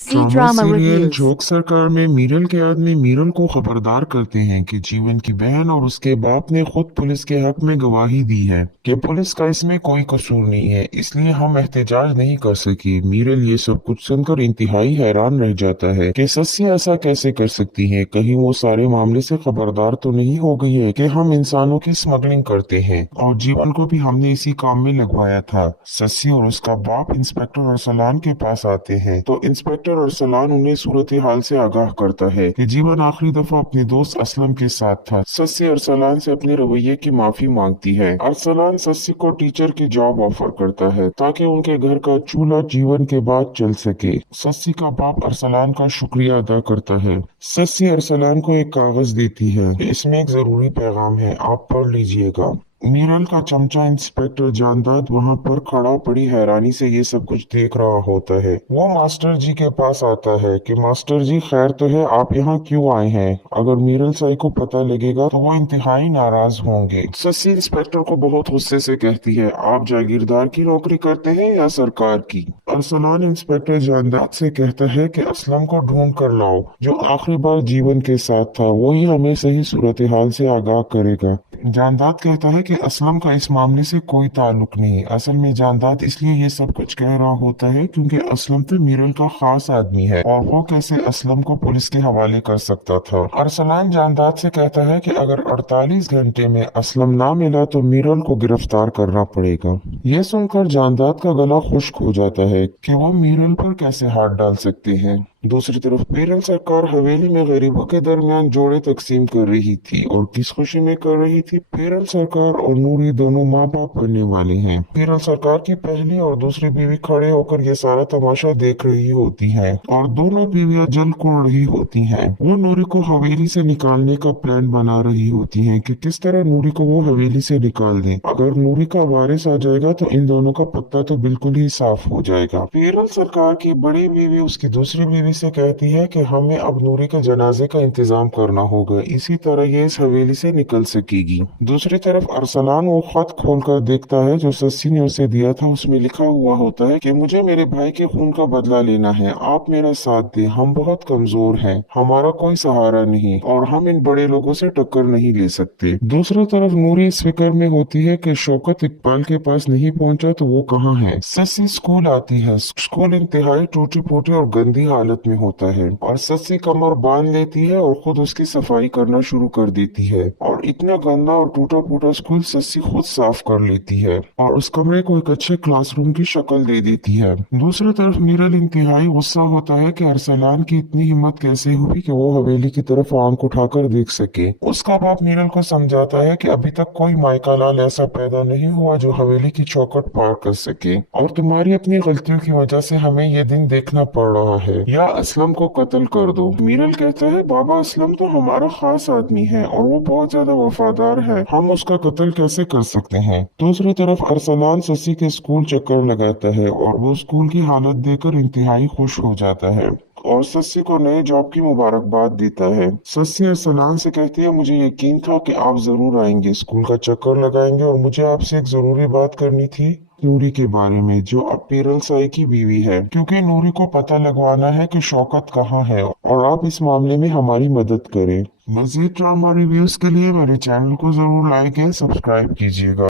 Drama C-Drama serial Reviews. झोंक सरकार में मीरल के आदमी मीरल को खबरदार करते हैं कि जीवन की बहन और उसके बाप ने खुद पुलिस के हक में गवाही दी है कि पुलिस का इसमें कोई कसूर नहीं है, इसलिए हम एहतजाज नहीं कर सके। मीरल ये सब कुछ सुनकर इंतहाई हैरान रह जाता है कि सस्सी ऐसा कैसे कर सकती है। कहीं वो सारे मामले से खबरदार तो नहीं हो गई है कि हम इंसानों की स्मगलिंग करते हैं और जीवन को भी हमने इसी काम में लगवाया था। सस्सी और उसका बाप इंस्पेक्टर अरसलान के पास आते हैं तो इंस्पेक्टर अरसलान उन्हें सूरत हाल से आगाह करता है कि जीवन आखिरी दफा अपने दोस्त असलम के साथ था। सस्सी अरसलान से अपने रवैये की माफी मांगती है। अरसलान सस्सी को टीचर की जॉब ऑफर करता है ताकि उनके घर का चूल्हा जीवन के बाद चल सके। सस्सी का बाप अरसलान का शुक्रिया अदा करता है। सस्सी अरसलान को एक कागज देती है, इसमें एक जरूरी पैगाम है, आप पढ़ लीजिएगा। मीरल का चमचा इंस्पेक्टर जानदाद वहां पर खड़ा बड़ी हैरानी से ये सब कुछ देख रहा होता है। वो मास्टर जी के पास आता है कि मास्टर जी खैर तो है, आप यहाँ क्यों आए हैं? अगर मीरल साई को पता लगेगा तो वो इंतहाई नाराज होंगे। सस्सी इंस्पेक्टर को बहुत गुस्से से कहती है, आप जागीरदार की नौकरी करते हैं या सरकार की? अरसलान इंस्पेक्टर जानदाद से कहता है कि असलम को ढूंढ कर लाओ, जो आखिरी बार जीवन के साथ था, वही हमें सही सूरत हाल से आगाह करेगा। जानदाद कहता है कि असलम का इस मामले से कोई ताल्लुक नहीं। असल में जानदाद इसलिए ये सब कुछ कह रहा होता है क्योंकि असलम तो मीरल का खास आदमी है और वो कैसे असलम को पुलिस के हवाले कर सकता था। अरसलान जानदाद से कहता है कि अगर 48 घंटे में असलम ना मिला तो मीरल को गिरफ्तार करना पड़ेगा। ये सुनकर जानदाद का गला खुश्क हो जाता है कि वो मीरल पर कैसे हाथ डाल सकते हैं। दूसरी तरफ पेरल सरकार हवेली में गरीबों के दरमियान जोड़े तकसीम कर रही थी और किस खुशी में कर रही थी? पेरल सरकार और नूरी दोनों माँ बाप बनने वाले हैं। पेरल सरकार की पहली और दूसरी बीवी खड़े होकर ये सारा तमाशा देख रही होती हैं और दोनों बीवियां जल कुड़ रही होती हैं। वो नूरी को हवेली से निकालने का प्लान बना रही होती हैं कि किस तरह नूरी को वो हवेली से निकाल दें। अगर नूरी का वारिस आ जाएगा तो इन दोनों का पत्ता तो बिल्कुल ही साफ हो जाएगा। पेरल सरकार की बड़ी बीवी उसकी दूसरी बीवी से कहती है कि हमें अब नूरी के जनाजे का इंतजाम करना होगा, इसी तरह ये इस हवेली से निकल सकेगी। दूसरी तरफ अरसलान वो खत खोलकर देखता है जो सस्सी ने उसे दिया था। उसमें लिखा हुआ होता है कि मुझे मेरे भाई के खून का बदला लेना है, आप मेरा साथ दें, हम बहुत कमजोर हैं, हमारा कोई सहारा नहीं और हम इन बड़े लोगों से टक्कर नहीं ले सकते। दूसरी तरफ नूरी इस फिक्र में होती है कि शौकत इकबाल के पास नहीं पहुंचा तो वो कहाँ है। सस्सी स्कूल आती है। स्कूल इंतहाई टूटी फूटी और गंदी हालत में होता है और सस्सी कमर बांध लेती है और खुद उसकी सफाई करना शुरू कर देती है और इतना गंदा और टूटा फूटा स्कूल सस्सी खुद साफ कर लेती है और उस कमरे को एक अच्छे क्लासरूम की शक्ल दे देती है। दूसरी तरफ मीरल इंतहाई गुस्सा होता है कि अरसलान की इतनी हिम्मत कैसे हुई कि वो हवेली की तरफ आंख उठाकर देख सके। उसका बाप मीरल को समझाता है कि अभी तक कोई माइका लाल ऐसा पैदा नहीं हुआ जो हवेली की चौखट पार कर सके और तुम्हारी अपनी गलतियों की वजह से हमें ये दिन देखना पड़ रहा है, या असलम को कत्ल कर दो। मीरल कहता है, बाबा असलम तो हमारा खास आदमी है और वो बहुत ज्यादा वफादार है, हम उसका कत्ल कैसे कर सकते हैं। दूसरी तरफ अरसलान सस्सी के स्कूल चक्कर लगाता है और वो स्कूल की हालत देखकर इंतहाई खुश हो जाता है और सस्सी को नए जॉब की मुबारकबाद देता है। सस्सी अरसलान से कहती है, मुझे यकीन था कि आप जरूर आएंगे, स्कूल का चक्कर लगाएंगे और मुझे आपसे एक जरूरी बात करनी थी नूरी के बारे में, जो अब पेरल साई की बीवी है, क्योंकि नूरी को पता लगवाना है कि शौकत कहाँ है और आप इस मामले में हमारी मदद करें। मजीद ड्रामा रिव्यूज के लिए मेरे चैनल को जरूर लाइक एंड सब्सक्राइब कीजिएगा।